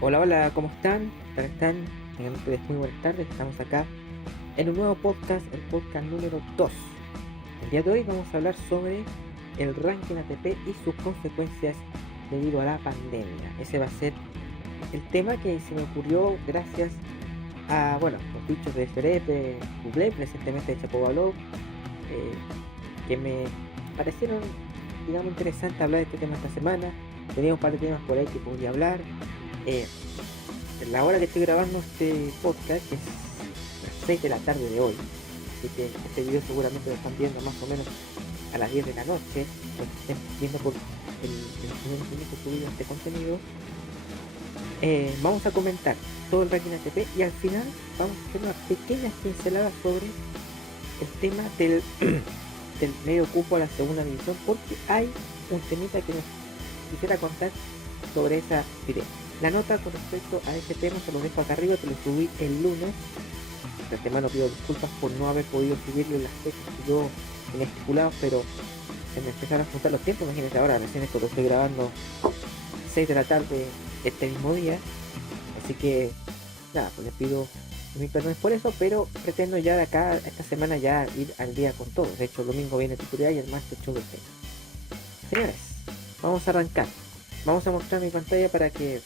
Hola, hola, ¿cómo están? ¿Qué tal están? Tengan ustedes muy buenas tardes. Estamos acá en un nuevo podcast, el podcast número 2. El día de hoy vamos a hablar sobre el ranking ATP y sus consecuencias debido a la pandemia. Ese va a ser el tema que se me ocurrió gracias a, bueno, los dichos de Ferepe, Google, recientemente de Chapovalov, eh, que me parecieron, digamos, interesantes hablar de este tema esta semana. Tenía un par de temas por ahí que podía hablar. Eh, la hora que estoy grabando este podcast es las 6 de la tarde de hoy. Así que este video seguramente lo están viendo más o menos a las 10 de la noche. Los que estén viendo por el primer minuto subido este contenido. Vamos a comentar todo el ranking ATP y al final vamos a hacer unas pequeñas pinceladas sobre el tema del medio cupo a la segunda división, porque hay un temita que nos quisiera contar sobre esa idea. La nota con respecto a ese tema se lo dejo acá arriba, te lo subí el lunes. De antemano pido disculpas por no haber podido subirle las fechas que yo tenía estipulado, pero se me empezaron a juntar los tiempos. Imagínense ahora, recién esto lo estoy grabando 6 de la tarde este mismo día. Así que nada, pues les pido mis perdones por eso, pero pretendo ya de acá esta semana ya ir al día con todo. De hecho, el domingo viene tutorial y el martes show del tema. Señores, vamos a arrancar. Vamos a mostrar mi pantalla para que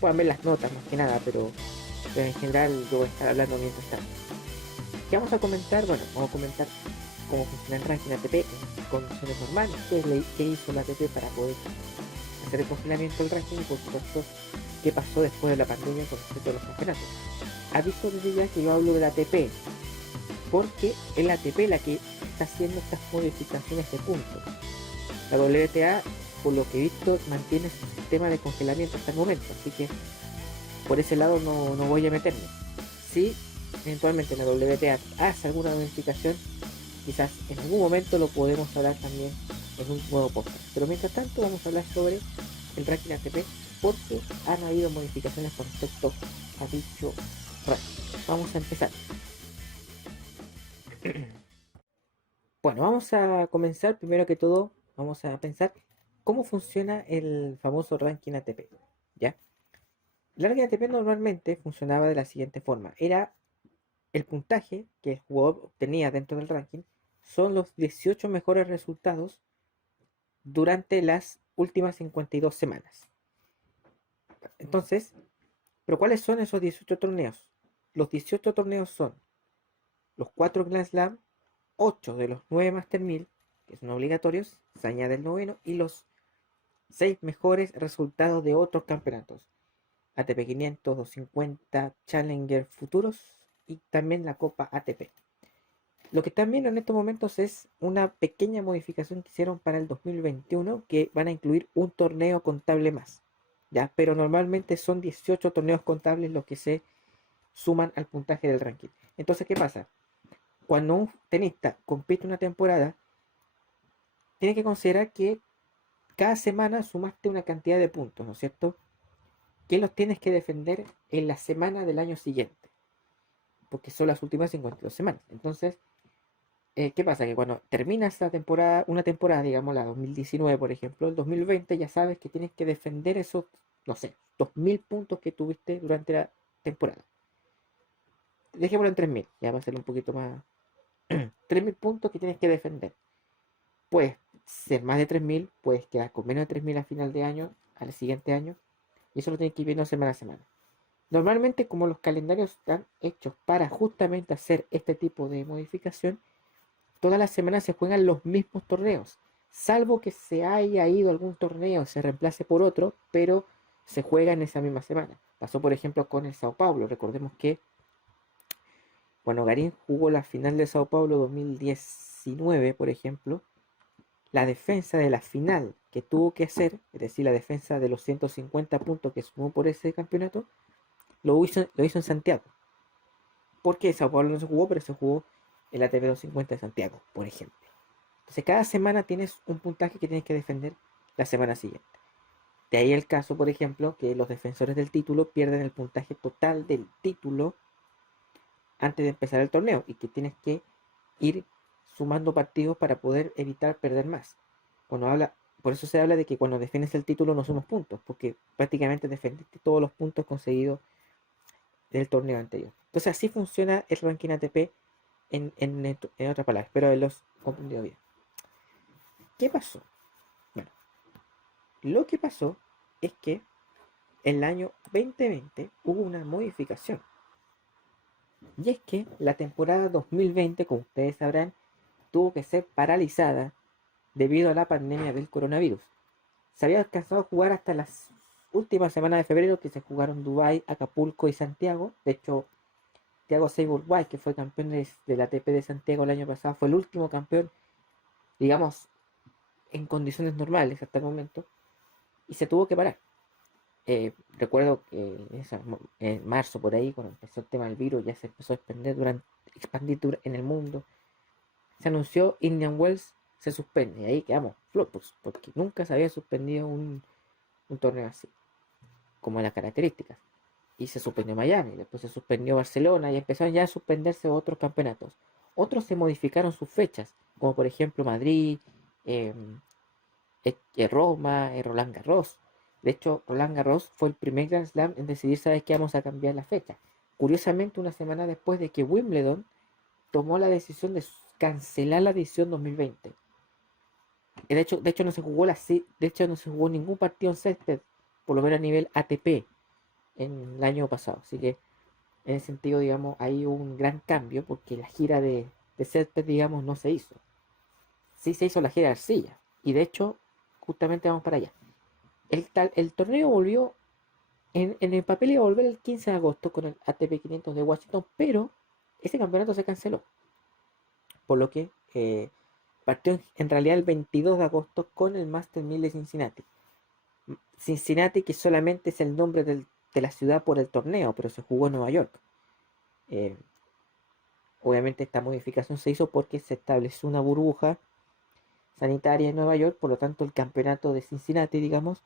puedan ver las notas más que nada, pero en general yo voy a estar hablando mientras tanto. ¿Qué vamos a comentar? Bueno, vamos a comentar cómo funciona el ranking ATP en condiciones normales, qué hizo la ATP para poder hacer el congelamiento del ranking y por supuesto qué pasó después de la pandemia con respecto a los campeonatos. Aviso desde ya que yo hablo del ATP, porque es la ATP la que está haciendo estas modificaciones de puntos. La WTA, por lo que he visto, mantiene su sistema de congelamiento hasta el momento, así que por ese lado no voy a meterme. Si eventualmente la WTA hace alguna modificación, quizás en algún momento lo podemos hablar también en un nuevo podcast. Pero mientras tanto vamos a hablar sobre el ranking ATP porque han habido modificaciones con respecto a dicho ranking. Vamos a empezar. Bueno, vamos a comenzar primero que todo, vamos a pensar cómo funciona el famoso ranking ATP. ¿Ya? El ranking ATP normalmente funcionaba de la siguiente forma. Era el puntaje que el jugador obtenía dentro del ranking, son los 18 mejores resultados durante las últimas 52 semanas. Entonces, ¿pero cuáles son esos 18 torneos? Los 18 torneos son los 4 Grand Slam, 8 de los 9 Master 1000, que son obligatorios, se añade el noveno, y los 6 mejores resultados de otros campeonatos. ATP 500, 250, Challenger futuros y también la Copa ATP. Lo que están viendo en estos momentos es una pequeña modificación que hicieron para el 2021 que van a incluir un torneo contable más. ¿Ya? Pero normalmente son 18 torneos contables los que se suman al puntaje del ranking. Entonces, ¿qué pasa? Cuando un tenista compite una temporada, tiene que considerar que cada semana sumaste una cantidad de puntos, ¿no es cierto? Que los tienes que defender en la semana del año siguiente, porque son las últimas 52 semanas. Entonces, ¿qué pasa? Que cuando termina esta temporada, una temporada, digamos la 2019, por ejemplo, el 2020 ya sabes que tienes que defender esos, no sé, 2000 puntos que tuviste durante la temporada. Dejémoslo en 3000, ya va a ser un poquito más. 3000 puntos que tienes que defender. Puedes ser más de 3000, puedes quedar con menos de 3000 a final de año, al siguiente año, y eso lo tienes que ir viendo semana a semana. Normalmente, como los calendarios están hechos para justamente hacer este tipo de modificación, todas las semanas se juegan los mismos torneos, salvo que se haya ido algún torneo, se reemplace por otro, pero se juega en esa misma semana. Pasó, por ejemplo, con el Sao Paulo. Recordemos que cuando Garín jugó la final de Sao Paulo 2019, por ejemplo, la defensa de la final que tuvo que hacer, es decir, la defensa de los 150 puntos que sumó por ese campeonato, lo hizo en Santiago. Porque Sao Paulo no se jugó, pero se jugó el ATP 250 de Santiago, por ejemplo. Entonces cada semana tienes un puntaje que tienes que defender la semana siguiente. De ahí el caso, por ejemplo, que los defensores del título pierden el puntaje total del título antes de empezar el torneo y que tienes que ir sumando partidos para poder evitar perder más. Cuando habla por eso se habla de que cuando defines el título no sumas puntos, porque prácticamente defendiste todos los puntos conseguidos del torneo anterior. Entonces así funciona el ranking ATP en otras palabras. Espero haberlos comprendido bien. ¿Qué pasó? Bueno, lo que pasó es que en el año 2020 hubo una modificación. Y es que la temporada 2020, como ustedes sabrán, tuvo que ser paralizada debido a la pandemia del coronavirus. Se había alcanzado a jugar hasta las últimas semanas de febrero, que se jugaron Dubái, Acapulco y Santiago. De hecho, Thiago Seybold White, que fue campeón de la ATP de Santiago el año pasado, fue el último campeón, digamos, en condiciones normales hasta el momento, y se tuvo que parar. Recuerdo que en marzo por ahí, cuando empezó el tema del virus, ya se empezó a expandir en el mundo. Se anunció Indian Wells se suspende, y ahí quedamos flojos, porque nunca se había suspendido un torneo así, como las características. Y se suspendió Miami, después se suspendió Barcelona y empezaron ya a suspenderse otros campeonatos. Otros se modificaron sus fechas, como por ejemplo Madrid, eh, Roma, Roland Garros. De hecho, Roland Garros fue el primer Grand Slam en decidir, ¿sabes qué? Vamos a cambiar la fecha. Curiosamente, una semana después de que Wimbledon tomó la decisión de cancelar la edición 2020. De hecho no se jugó ningún partido en césped, por lo menos a nivel ATP, en el año pasado. Así que en ese sentido, digamos, hay un gran cambio porque la gira de césped, digamos, no se hizo. Sí se hizo la gira de arcilla. Y de hecho, justamente vamos para allá. El torneo volvió, en el papel iba a volver el 15 de agosto con el ATP 500 de Washington, pero ese campeonato se canceló. Por lo que partió en realidad el 22 de agosto con el Master 1000 de Cincinnati. Cincinnati, que solamente es el nombre de la ciudad por el torneo, pero se jugó en Nueva York. Eh, Obviamente esta modificación se hizo porque se estableció una burbuja sanitaria en Nueva York, por lo tanto el campeonato de Cincinnati, digamos,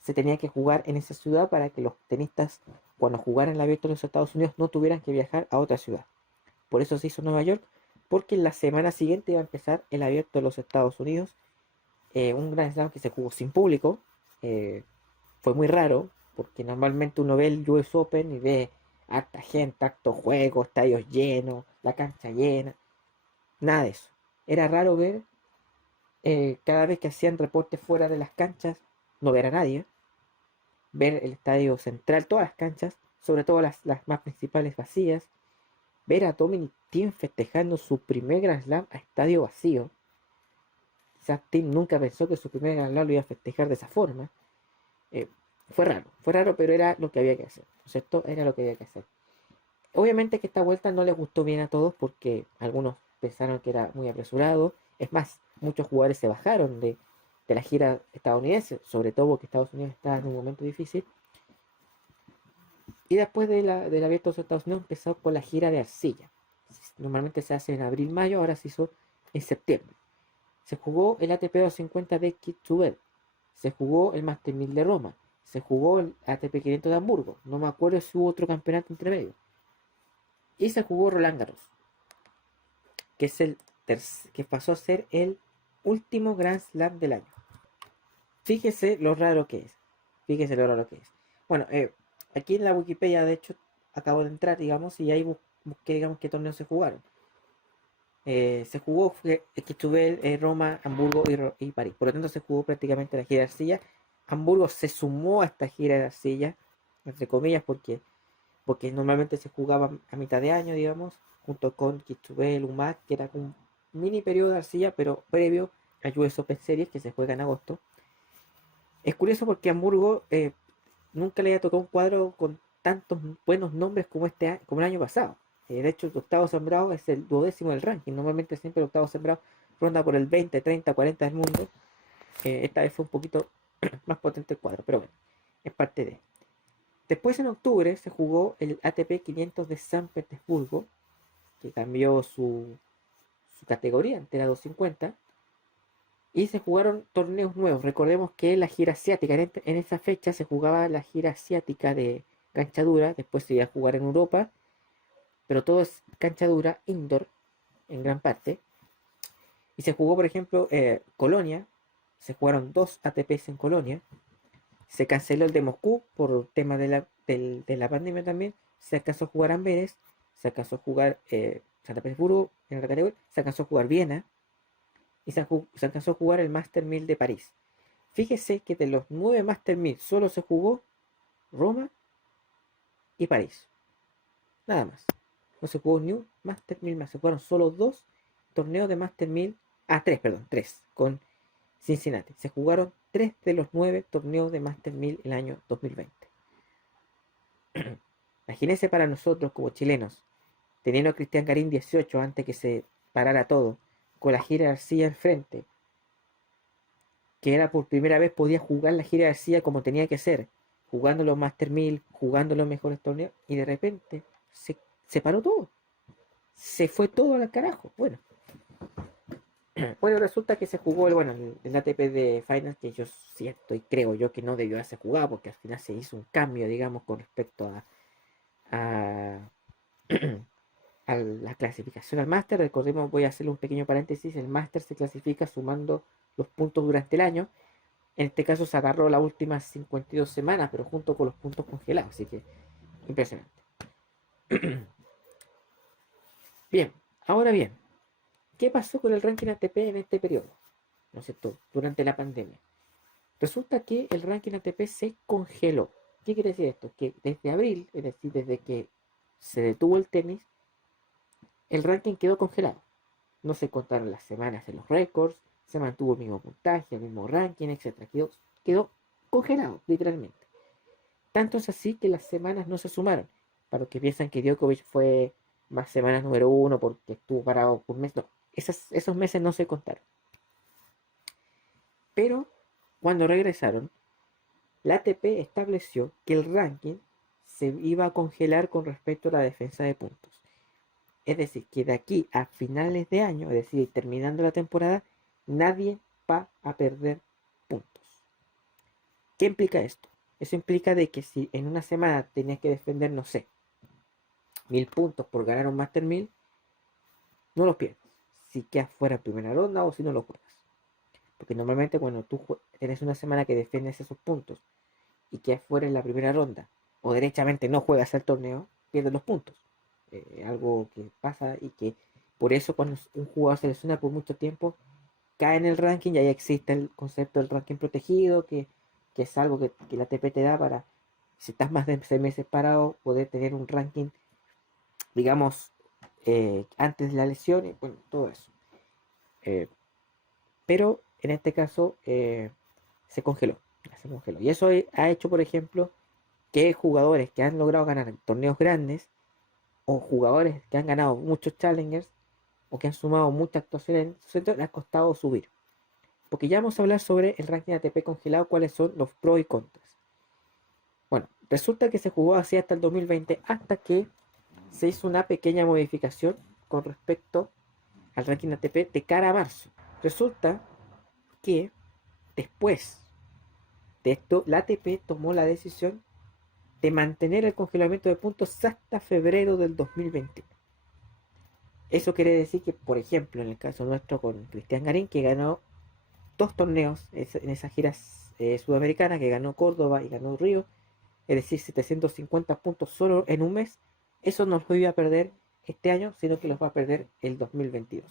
se tenía que jugar en esa ciudad para que los tenistas, cuando jugaran el abierto de los Estados Unidos, no tuvieran que viajar a otra ciudad. Por eso se hizo en Nueva York, porque la semana siguiente iba a empezar el abierto de los Estados Unidos, un Grand Slam que se jugó sin público. Fue muy raro, porque normalmente uno ve el US Open y ve harta gente, harto juego, estadios llenos, la cancha llena. Nada de eso. Era raro ver, cada vez que hacían reportes fuera de las canchas, no ver a nadie. Ver el estadio central, todas las canchas, sobre todo las más principales vacías. Ver a Dominic Thiem festejando su primer Grand Slam a estadio vacío. Quizás Thiem nunca pensó que su primer Grand Slam lo iba a festejar de esa forma. Eh, fue raro, pero era lo que había que hacer. ¿Cierto? Era lo que había que hacer. Obviamente que esta vuelta no les gustó bien a todos porque algunos pensaron que era muy apresurado. Es más, muchos jugadores se bajaron de la gira estadounidense, sobre todo porque Estados Unidos está en un momento difícil. Y después del abierto de los Estados Unidos empezó con la gira de arcilla. Normalmente se hace en abril-mayo, ahora se hizo en septiembre. Se jugó el ATP 250 de Kitsuber. Se jugó el Master 1000 de Roma. Se jugó el ATP 500 de Hamburgo. No me acuerdo si hubo otro campeonato entre medio. Y se jugó Roland Garros, que es que pasó a ser el último Grand Slam del año. Fíjese lo raro que es. Fíjese lo raro que es. Bueno, aquí en la Wikipedia, de hecho, acabo de entrar, digamos, y ahí busqué, digamos, qué torneos se jugaron. Se jugó Kitzbühel, Roma, Hamburgo y París. Por lo tanto, se jugó prácticamente la gira de arcilla. Hamburgo se sumó a esta gira de arcilla, entre comillas, porque normalmente se jugaba a mitad de año, digamos, junto con Kitzbühel, UMAC, que era un mini periodo de arcilla, pero previo a US Open Series, que se juega en agosto. Es curioso porque Hamburgo nunca le había tocado un cuadro con tantos buenos nombres como el año pasado. De hecho, el octavo sembrado es el 12º del ranking. Normalmente siempre el octavo sembrado ronda por el 20, 30, 40 del mundo. Esta vez fue un poquito más potente el cuadro, pero bueno, es parte de. Después en octubre se jugó el ATP 500 de San Petersburgo, que cambió su categoría, antes era 250. Y se jugaron torneos nuevos. Recordemos que la gira asiática, en esa fecha se jugaba la gira asiática de cancha dura. Después se iba a jugar en Europa, pero todo es cancha dura, indoor, en gran parte. Y se jugó, por ejemplo, Colonia, se jugaron 2 ATPs en Colonia. Se canceló el de Moscú por tema de la pandemia también. Se alcanzó a jugar Amberes, se alcanzó a jugar San Petersburgo en la categoría, se alcanzó a jugar Viena y se alcanzó a jugar el Master 1000 de París. Fíjese que de los 9 Master 1000 solo se jugó Roma y París. Nada más. No se jugó ni un Master 1000 más. Se jugaron solo 2 torneos de Master 1000. Ah, 3, perdón, 3. Con Cincinnati. Se jugaron 3 de los 9 torneos de Master 1000 el año 2020. Imagínense para nosotros como chilenos, teniendo a Cristian Garín 18 antes que se parara todo, con la gira García enfrente, que era por primera vez podía jugar la gira García como tenía que ser, jugando los Master 1000, jugando los mejores torneos, y de repente se paró todo. Se fue todo al carajo. Bueno, resulta que se jugó el ATP de Finals, que yo siento y creo yo que no debió haberse jugado, porque al final se hizo un cambio, digamos, con respecto a, a la clasificación al máster. Recordemos, voy a hacer un pequeño paréntesis, el máster se clasifica sumando los puntos durante el año. En este caso se agarró las últimas 52 semanas, pero junto con los puntos congelados, así que impresionante. Bien, ahora bien, ¿qué pasó con el ranking ATP en este periodo? ¿No es cierto? Durante la pandemia. Resulta que el ranking ATP se congeló. ¿Qué quiere decir esto? Que desde abril, es decir, desde que se detuvo el tenis, el ranking quedó congelado. No se contaron las semanas en los récords, se mantuvo el mismo puntaje, el mismo ranking, etc. Quedó congelado, literalmente. Tanto es así que las semanas no se sumaron. Para los que piensan que Djokovic fue más semanas número 1 porque estuvo parado por un mes, no. Esos meses no se contaron. Pero cuando regresaron, la ATP estableció que el ranking se iba a congelar con respecto a la defensa de puntos. Es decir, que de aquí a finales de año, es decir, terminando la temporada, nadie va a perder puntos. ¿Qué implica esto? Eso implica de que si en una semana tenías que defender, no sé, 1000 puntos por ganar un Master 1000, no los pierdes. Si quedas fuera en primera ronda o si no lo juegas. Porque normalmente cuando tú tienes una semana que defiendes esos puntos y quedas fuera en la primera ronda o derechamente no juegas el torneo, pierdes los puntos. Algo que pasa y que por eso cuando un jugador se lesiona por mucho tiempo cae en el ranking y ahí existe el concepto del ranking protegido, que es algo que la ATP te da para, si estás más de 6 meses parado, poder tener un ranking, digamos, antes de la lesión y bueno, todo eso. Pero en este caso se congeló. Y eso ha hecho, por ejemplo, que jugadores que han logrado ganar torneos grandes o jugadores que han ganado muchos challengers o que han sumado muchas actuaciones en su centro, les ha costado subir. Porque ya vamos a hablar sobre el ranking ATP congelado, cuáles son los pros y contras. Bueno, resulta que se jugó así hasta el 2020, hasta que se hizo una pequeña modificación con respecto al ranking ATP de cara a marzo. Resulta que después de esto, la ATP tomó la decisión de mantener el congelamiento de puntos hasta febrero del 2021. Eso quiere decir que, por ejemplo, en el caso nuestro con Cristian Garín, que ganó 2 torneos en esas giras sudamericanas, que ganó Córdoba y ganó Río, es decir, 750 puntos solo en un mes, eso no lo iba a perder este año, sino que los va a perder el 2022.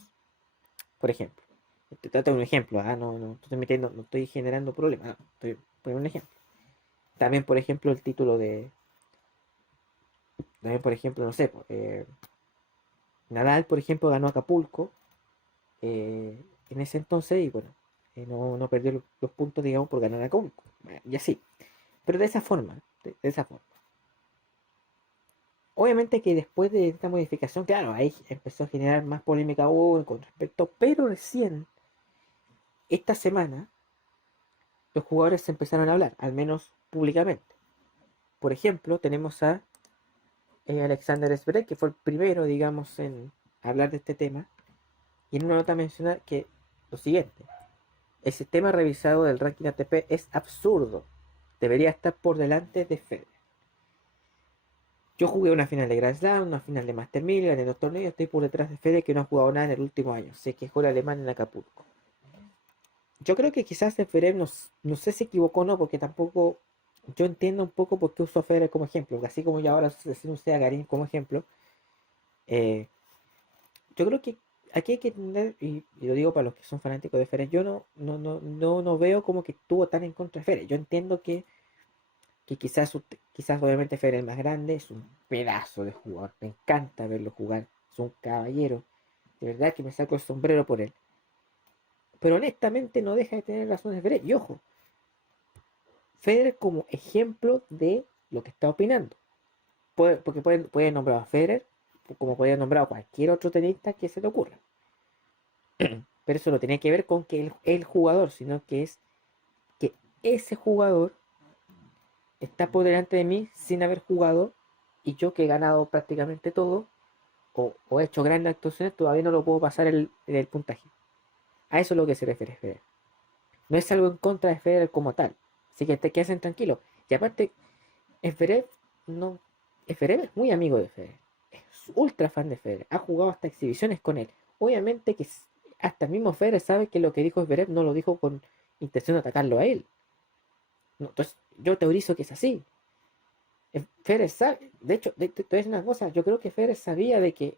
Por ejemplo, te trato de un ejemplo, no estoy metiendo, no estoy generando problemas, estoy poniendo un ejemplo. También, por ejemplo, el título también, por ejemplo, no sé, Nadal, por ejemplo, ganó Acapulco en ese entonces y bueno, no perdió los puntos, digamos, por ganar Acapulco. Y así. Pero de esa forma, de esa forma. Obviamente que después de esta modificación, claro, ahí empezó a generar más polémica aún con respecto, pero recién, esta semana, los jugadores se empezaron a hablar, al menos públicamente. Por ejemplo, tenemos a Alexander Zverev, que fue el primero, digamos, en hablar de este tema, y en una nota menciona que lo siguiente: el sistema revisado del ranking ATP es absurdo, debería estar por delante de Federer. Yo jugué una final de Grand Slam, una final de Master 1000, gané 2 torneos, estoy por detrás de Federer, que no ha jugado nada en el último año, se quejó el alemán en Acapulco. yo creo que quizás Federer no sé si equivocó o no, porque tampoco yo entiendo un poco por qué usó a Federer como ejemplo, así como yo ahora usé a Garín como ejemplo. eh, yo creo que aquí hay que entender, y lo digo para los que son fanáticos de Federer, yo no veo como que estuvo tan en contra de Federer. Yo entiendo que quizás obviamente Federer es más grande, es un pedazo de jugador, me encanta verlo jugar, es un caballero, de verdad que me saco el sombrero por él. Pero honestamente no deja de tener razones Federer. Y ojo, Federer como ejemplo de lo que está opinando. Porque puede nombrar a Federer como puede nombrar a cualquier otro tenista que se le ocurra. Pero eso no tiene que ver con que el jugador, sino que es que ese jugador está por delante de mí sin haber jugado y yo que he ganado prácticamente todo o he hecho grandes actuaciones, todavía no lo puedo pasar el puntaje. A eso es lo que se refiere Federer. No es algo en contra de Federer como tal. Así que te queden tranquilos. Y aparte, Federer no, Federer es muy amigo de Federer. Es ultra fan de Federer. Ha jugado hasta exhibiciones con él. Obviamente que hasta el mismo Federer sabe que lo que dijo Federer no lo dijo con intención de atacarlo a él. No, entonces, yo teorizo que es así. Federer sabe, de hecho, te voy a decir una cosa, yo creo que Federer sabía de que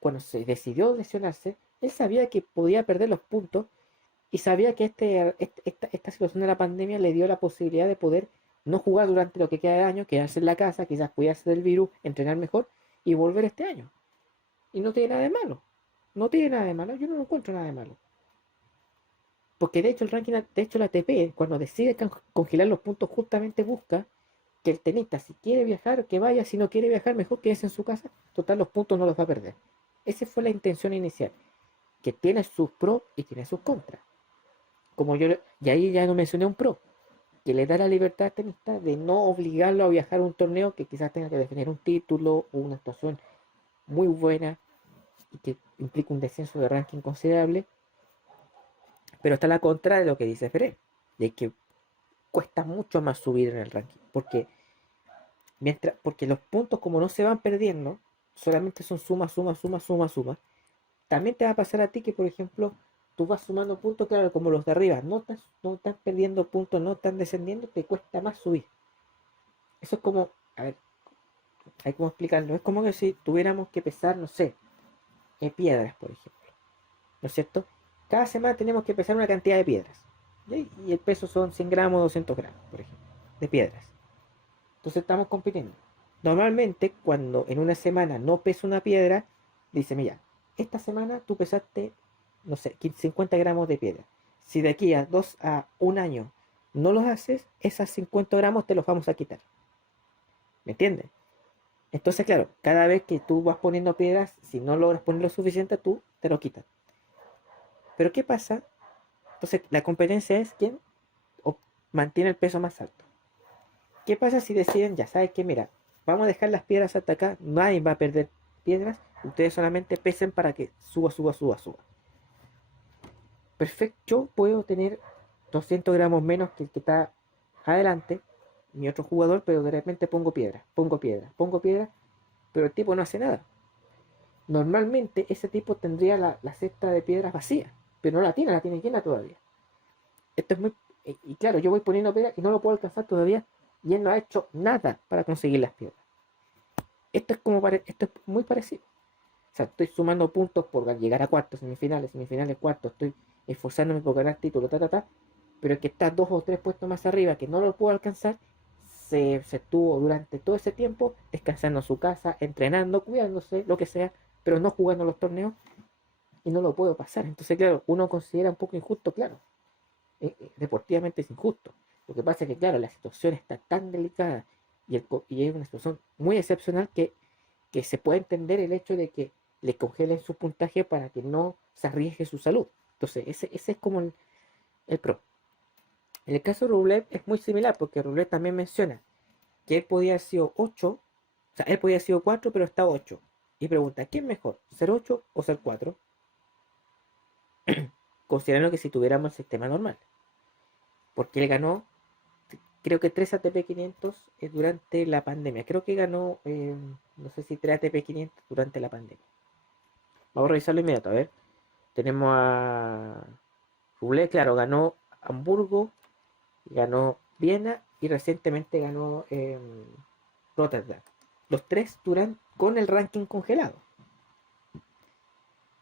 cuando se decidió lesionarse, él sabía que podía perder los puntos y sabía que esta situación de la pandemia le dio la posibilidad de poder no jugar durante lo que queda de año, quedarse en la casa, quizás cuidarse del virus, entrenar mejor y volver este año. Y no tiene nada de malo. No tiene nada de malo. Yo no lo encuentro nada de malo. Porque de hecho el ranking, de hecho la ATP, cuando decide congelar los puntos, justamente busca que el tenista, si quiere viajar, que vaya, si no quiere viajar, mejor quédese en su casa. Total, los puntos no los va a perder. Esa fue la intención inicial, que tiene sus pros y tiene sus contras. Y ahí ya no mencioné un pro, que le da la libertad al tenista de no obligarlo a viajar a un torneo que quizás tenga que defender un título o una actuación muy buena y que implica un descenso de ranking considerable. Pero está la contra de lo que dice Ferrer, de que cuesta mucho más subir en el ranking, porque los puntos como no se van perdiendo, solamente son suma, suma, suma, suma, suma. También te va a pasar a ti que, por ejemplo, tú vas sumando puntos, claro, como los de arriba, no estás perdiendo puntos, no están descendiendo, te cuesta más subir. Eso es como, a ver, hay como explicarlo, es como que si tuviéramos que pesar, no sé, piedras, por ejemplo, ¿no es cierto? Cada semana tenemos que pesar una cantidad de piedras, ¿sí? Y el peso son 100 gramos, 200 gramos, por ejemplo, de piedras. Entonces estamos compitiendo. Normalmente, cuando en una semana no pesa una piedra, dice, mira, esta semana tú pesaste, no sé, 50 gramos de piedra. Si de aquí a un año no los haces, esas 50 gramos te los vamos a quitar. ¿Me entiendes? Entonces, claro, cada vez que tú vas poniendo piedras, si no logras poner lo suficiente, tú te lo quitas. Pero ¿qué pasa? Entonces, la competencia es quién mantiene el peso más alto. ¿Qué pasa si deciden, ya sabes que, mira, vamos a dejar las piedras hasta acá, nadie va a perder piedras, ustedes solamente pesen para que suba, suba, suba, suba? Perfecto, yo puedo tener 200 gramos menos que el que está adelante, mi otro jugador, pero de repente pongo piedra, pongo piedra, pongo piedra, pero el tipo no hace nada. Normalmente ese tipo tendría la cesta de piedras vacía, pero no la tiene llena todavía. Esto es muy... Y claro, yo voy poniendo piedras y no lo puedo alcanzar todavía y él no ha hecho nada para conseguir las piedras. Esto es muy parecido. O sea, estoy sumando puntos por llegar a cuartos, semifinales, semifinales, cuartos. Estoy esforzándome por ganar título, pero el que está 2 o 3 puestos más arriba, que no lo puedo alcanzar, se estuvo durante todo ese tiempo descansando en su casa, entrenando, cuidándose, lo que sea, pero no jugando los torneos y no lo puedo pasar. Entonces, claro, uno considera un poco injusto, claro. Deportivamente es injusto. Lo que pasa es que, claro, la situación está tan delicada y es una situación muy excepcional que se puede entender el hecho de que le congelen su puntaje para que no se arriesgue su salud. Entonces, ese es como el pro. En el caso de Rublev es muy similar porque Rublev también menciona que él podía haber sido 8, o sea, él podía haber sido 4, pero está 8. Y pregunta, ¿quién es mejor? ¿Ser 8 o ser 4? Considerando que si tuviéramos el sistema normal. Porque él ganó, creo que 3 ATP 500 durante la pandemia. Creo que ganó, no sé si 3 ATP 500 durante la pandemia. Vamos a revisarlo inmediato, a ver. Tenemos a Rublev, claro, ganó Hamburgo, ganó Viena y recientemente ganó Rotterdam. Los tres duran con el ranking congelado.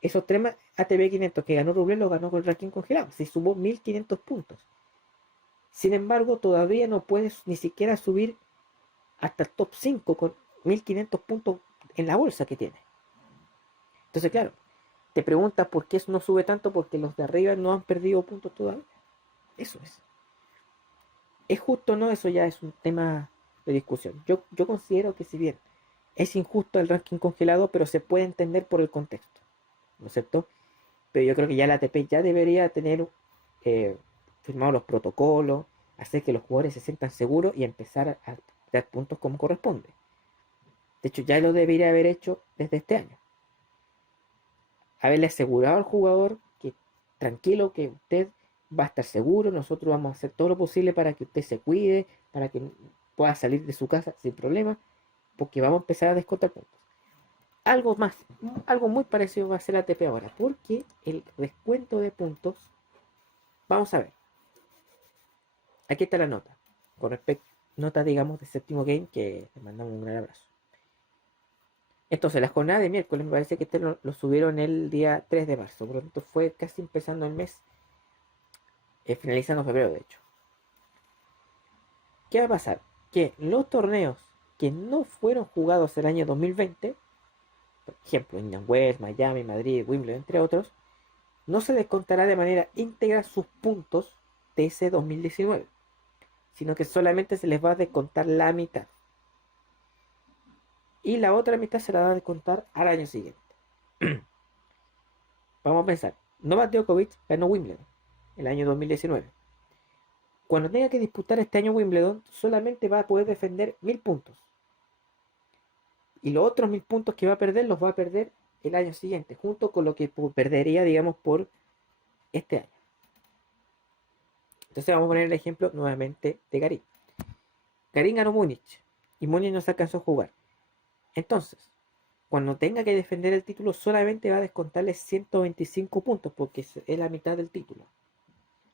Esos tres ATP 500 que ganó Rublev lo ganó con el ranking congelado. Se sumó 1500 puntos. Sin embargo, todavía no puedes ni siquiera subir hasta el top 5 con 1500 puntos en la bolsa que tiene. Entonces, claro, te preguntas por qué eso no sube tanto, porque los de arriba no han perdido puntos todavía. Eso es. ¿Es justo o no? Eso ya es un tema de discusión. Yo considero que si bien es injusto el ranking congelado, pero se puede entender por el contexto, ¿no es cierto? Pero yo creo que ya la ATP ya debería tener firmado los protocolos, hacer que los jugadores se sientan seguros y empezar a dar puntos como corresponde. De hecho, ya lo debería haber hecho desde este año. Haberle asegurado al jugador que tranquilo, que usted va a estar seguro, nosotros vamos a hacer todo lo posible para que usted se cuide, para que pueda salir de su casa sin problema, porque vamos a empezar a descontar puntos. Algo más, algo muy parecido va a ser la ATP ahora, porque el descuento de puntos, vamos a ver, aquí está la nota, con respecto, nota digamos de séptimo game, que le mandamos un gran abrazo. Entonces, la jornada de miércoles me parece que este lo subieron el día 3 de marzo, por lo tanto fue casi empezando el mes, finalizando febrero de hecho. ¿Qué va a pasar? Que los torneos que no fueron jugados el año 2020, por ejemplo, Indian Wells, Miami, Madrid, Wimbledon, entre otros, no se descontará de manera íntegra sus puntos de ese 2019, sino que solamente se les va a descontar la mitad. Y la otra mitad se la va a descontar al año siguiente. Vamos a pensar, Novak Djokovic ganó Wimbledon el año 2019. Cuando tenga que disputar este año Wimbledon, solamente va a poder defender 1000 puntos. Y los otros 1000 puntos que va a perder, los va a perder el año siguiente, junto con lo que perdería, digamos, por este año. Entonces vamos a poner el ejemplo nuevamente de Garín. Garín ganó Múnich y Múnich no se alcanzó a jugar. Entonces, cuando tenga que defender el título, solamente va a descontarle 125 puntos, porque es la mitad del título.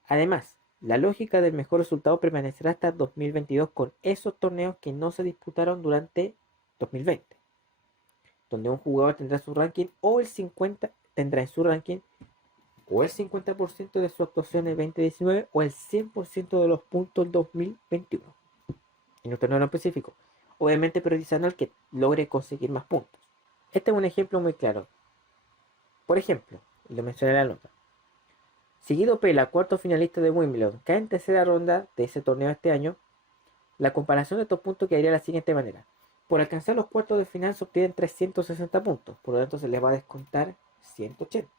Además, la lógica del mejor resultado permanecerá hasta 2022 con esos torneos que no se disputaron durante 2020, donde un jugador tendrá su ranking o el 50 tendrá en su ranking o el 50% de su actuación en 2019 o el 100% de los puntos en 2021 en un torneo en específico, obviamente priorizando al que logre conseguir más puntos. Este es un ejemplo muy claro. Por ejemplo, lo mencioné en la nota, si Guido Pella, cuarto finalista de Wimbledon, cae en tercera ronda de ese torneo este año, la comparación de estos puntos quedaría de la siguiente manera. Por alcanzar los cuartos de final se obtienen 360 puntos, por lo tanto se les va a descontar 180.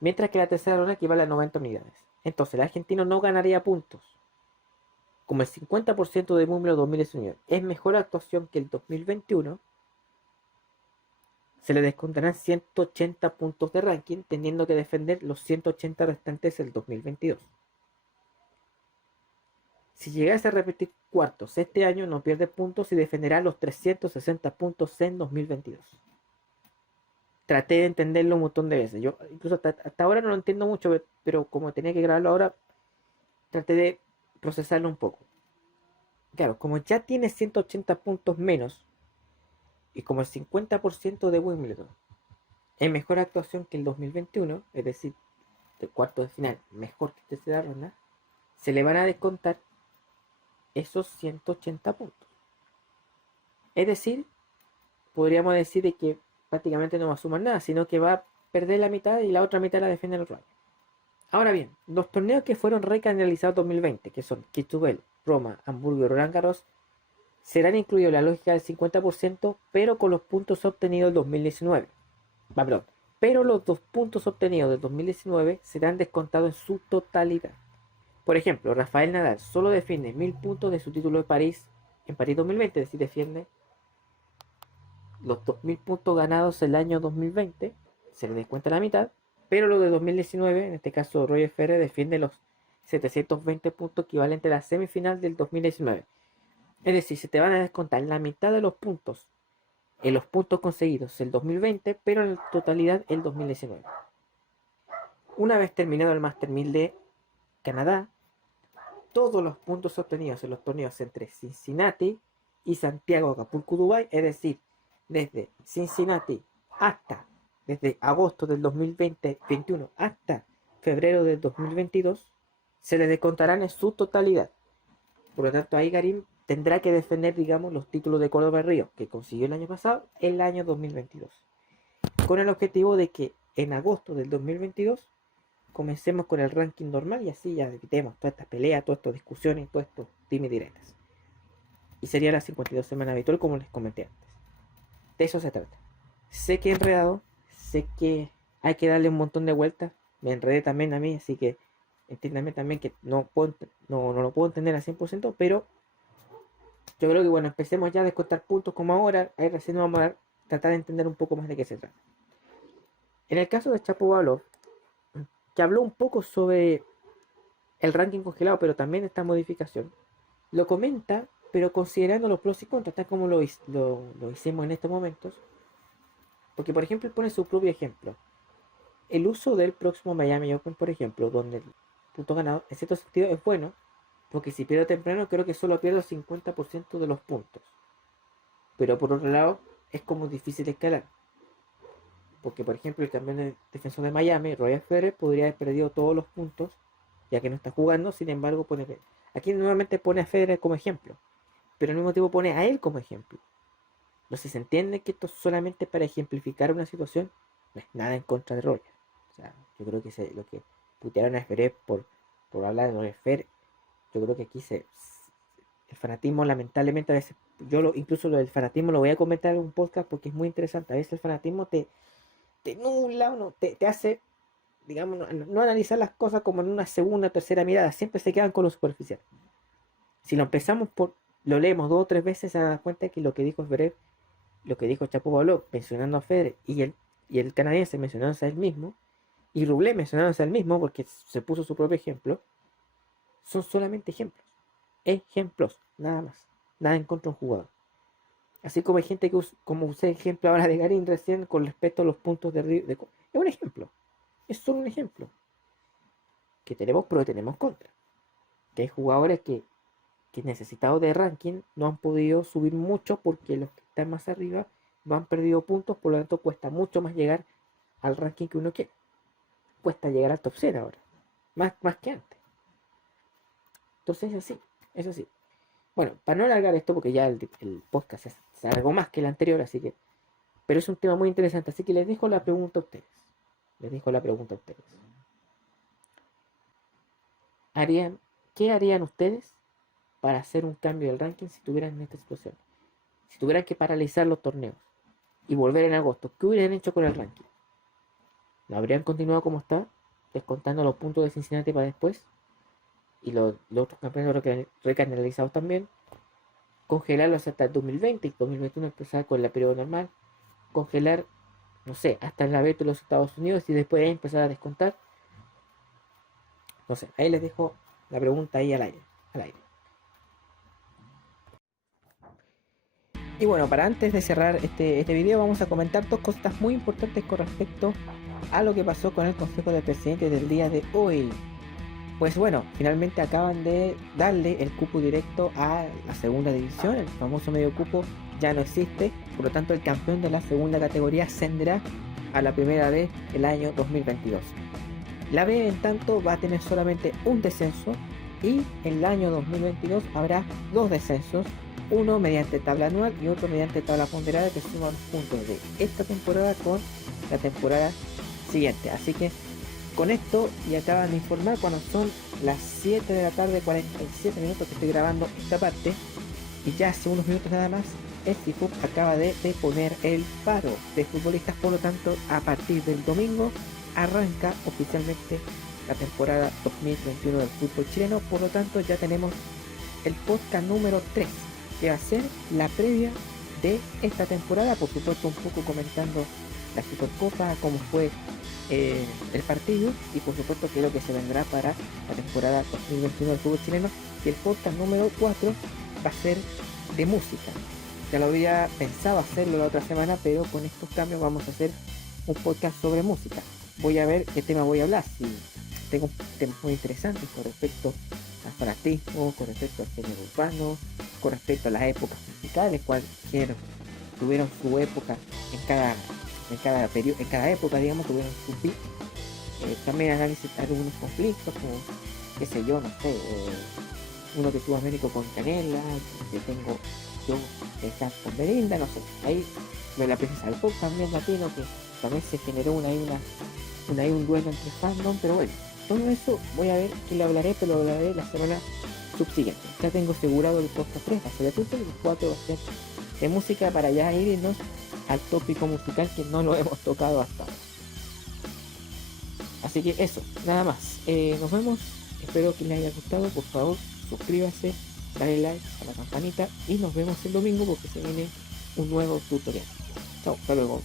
Mientras que la tercera ronda equivale a 90 unidades. Entonces el argentino no ganaría puntos. Como el 50% de Wimbledon 2019 es mejor actuación que el 2021, se le descontarán 180 puntos de ranking, teniendo que defender los 180 restantes del 2022. Si llegase a repetir cuartos este año, no pierde puntos y defenderá los 360 puntos en 2022. Traté de entenderlo un montón de veces. Yo incluso hasta ahora no lo entiendo mucho, pero como tenía que grabarlo ahora, traté de procesarlo un poco. Claro, como ya tiene 180 puntos menos, y como el 50% de Wimbledon es mejor actuación que el 2021, es decir, de cuarto de final mejor que tercera ronda, se le van a descontar esos 180 puntos. Es decir, podríamos decir de que prácticamente no va a sumar nada, sino que va a perder la mitad y la otra mitad la defiende el otro año. Ahora bien, los torneos que fueron recanalizados 2020, que son Kitzbühel, Roma, Hamburgo y Roland Garros, serán incluidos en la lógica del 50%, pero con los puntos obtenidos del 2019. Perdón, pero los 2 puntos obtenidos del 2019 serán descontados en su totalidad. Por ejemplo, Rafael Nadal solo defiende 1000 puntos de su título de París en París 2020, es decir, defiende los 2000 puntos ganados el año 2020, se le descuenta la mitad, pero los de 2019, en este caso Roger Federer, defiende los 720 puntos equivalentes a la semifinal del 2019. Es decir, se te van a descontar la mitad de los puntos en los puntos conseguidos el 2020, pero en totalidad el 2019. Una vez terminado el Master 1000 de Canadá, todos los puntos obtenidos en los torneos entre Cincinnati y Santiago Acapulco Dubai, es decir, desde Cincinnati hasta, desde agosto del 2021 hasta febrero del 2022, se le descontarán en su totalidad. Por lo tanto, ahí Garín tendrá que defender, digamos, los títulos de Córdoba Río que consiguió el año pasado, el año 2022, con el objetivo de que en agosto del 2022 comencemos con el ranking normal y así ya evitemos todas estas peleas, todas estas discusiones, todos estos dime directas. Y sería la 52 semana habitual, como les comenté antes. De eso se trata. Sé que he enredado, sé que hay que darle un montón de vueltas, me enredé también a mí, así que entiéndame también que no lo puedo entender al 100%, pero yo creo que bueno, empecemos ya a descontar puntos como ahora, ahí recién vamos a tratar de entender un poco más de qué se trata. En el caso de Shapovalov, que habló un poco sobre el ranking congelado, pero también esta modificación, lo comenta, pero considerando los pros y contras, tal como lo hicimos en estos momentos, porque por ejemplo él pone su propio ejemplo. El uso del próximo Miami Open, por ejemplo, donde el punto ganado, en cierto sentido, es bueno, porque si pierdo temprano, creo que solo pierdo el 50% de los puntos. Pero por otro lado, es como difícil de escalar. Porque, por ejemplo, el campeón de defensor de Miami, Roger Federer, podría haber perdido todos los puntos, ya que no está jugando, sin embargo, aquí nuevamente pone a Federer como ejemplo, pero al mismo tiempo pone a él como ejemplo. Entonces se entiende que esto es solamente para ejemplificar una situación, no es nada en contra de Roger. O sea, yo creo que lo que putearon a Federer por hablar de Roger Federer, yo creo que aquí el fanatismo lamentablemente a veces, incluso lo del fanatismo lo voy a comentar en un podcast porque es muy interesante. A veces el fanatismo te nubla, te hace, digamos, no analizar las cosas como en una segunda o tercera mirada, siempre se quedan con lo superficial. Si lo empezamos lo leemos 2 o 3 veces, se dan cuenta que lo que dijo Federer, lo que dijo Shapovalov mencionando a Federer y el canadiense mencionándose a él mismo, y Rublev mencionándose a él mismo porque se puso su propio ejemplo, son solamente ejemplos. Ejemplos, nada más. Nada en contra de un jugador. Así como hay gente que como usé ejemplo ahora de Garín recién con respecto a los puntos es un ejemplo. Es solo un ejemplo. Que tenemos pro y tenemos contra. Que hay jugadores que necesitados de ranking no han podido subir mucho porque los que están más arriba no han perdido puntos, por lo tanto cuesta mucho más llegar al ranking que uno quiere. Cuesta llegar al top 100 ahora. Más que antes. Entonces es así. Bueno, para no alargar esto, porque ya el podcast se alargó más que el anterior, así que. Pero es un tema muy interesante, así que les dejo la pregunta a ustedes. ¿Qué harían ustedes para hacer un cambio del ranking si tuvieran esta situación? Si tuvieran que paralizar los torneos y volver en agosto, ¿qué hubieran hecho con el ranking? ¿Lo habrían continuado como está? Descontando los puntos de Cincinnati para después. Y los otros campeonatos recanalizados también. Congelarlos hasta el 2020 y 2021 empezar con la periodo normal. Congelar, no sé, hasta el abeto de los Estados Unidos y después de ahí empezar a descontar. No sé, ahí les dejo la pregunta ahí al aire. Y bueno, para antes de cerrar este video vamos a comentar 2 cosas muy importantes con respecto a lo que pasó con el Consejo de Presidentes del día de hoy. Pues bueno, finalmente acaban de darle el cupo directo a la segunda división, el famoso medio cupo ya no existe, por lo tanto el campeón de la segunda categoría ascenderá a la primera D el año 2022. La B en tanto va a tener solamente un descenso y en el año 2022 habrá 2 descensos, uno mediante tabla anual y otro mediante tabla ponderada que suman los puntos de esta temporada con la temporada siguiente. Así que con esto, y acaban de informar cuando son las 7 de la tarde 47 minutos que estoy grabando esta parte, y ya hace unos minutos nada más el FIFUB acaba de poner el paro de futbolistas. Por lo tanto, a partir del domingo arranca oficialmente la temporada 2021 del fútbol chileno. Por lo tanto, ya tenemos el podcast número 3, que va a ser la previa de esta temporada, por supuesto un poco comentando la Supercopa, cómo fue el partido y por supuesto qué es lo que se vendrá para la temporada 2021 del fútbol chileno. Y el podcast número 4 va a ser de música. Ya lo había pensado hacerlo la otra semana, pero con estos cambios vamos a hacer un podcast sobre música. voy a ver qué tema voy a hablar. Si tengo temas muy interesantes con respecto al fanatismo, con respecto al género urbano, con respecto a las épocas musicales, cualquier tuvieron su época en cada periodo, en cada época, digamos, tuvieron su beat. También análisis de algunos conflictos, como, qué sé yo, no sé, uno que tuvo Américo con Canela, que tengo yo que está con Belinda, no sé. Ahí me la princesa del pop también latino, que también se generó un duelo entre fandom, pero bueno, todo eso voy a ver que lo hablaré, pero lo hablaré la semana subsiguiente. Ya tengo asegurado el podcast 3, va a ser de fútbol, y el 4 va a ser de música, para ya irnos al tópico musical que no lo hemos tocado hasta ahora. Así que eso, nada más. Nos vemos. Espero que les haya gustado. Por favor, suscríbase, dale like a la campanita y nos vemos el domingo porque se viene un nuevo tutorial. Chao, hasta luego.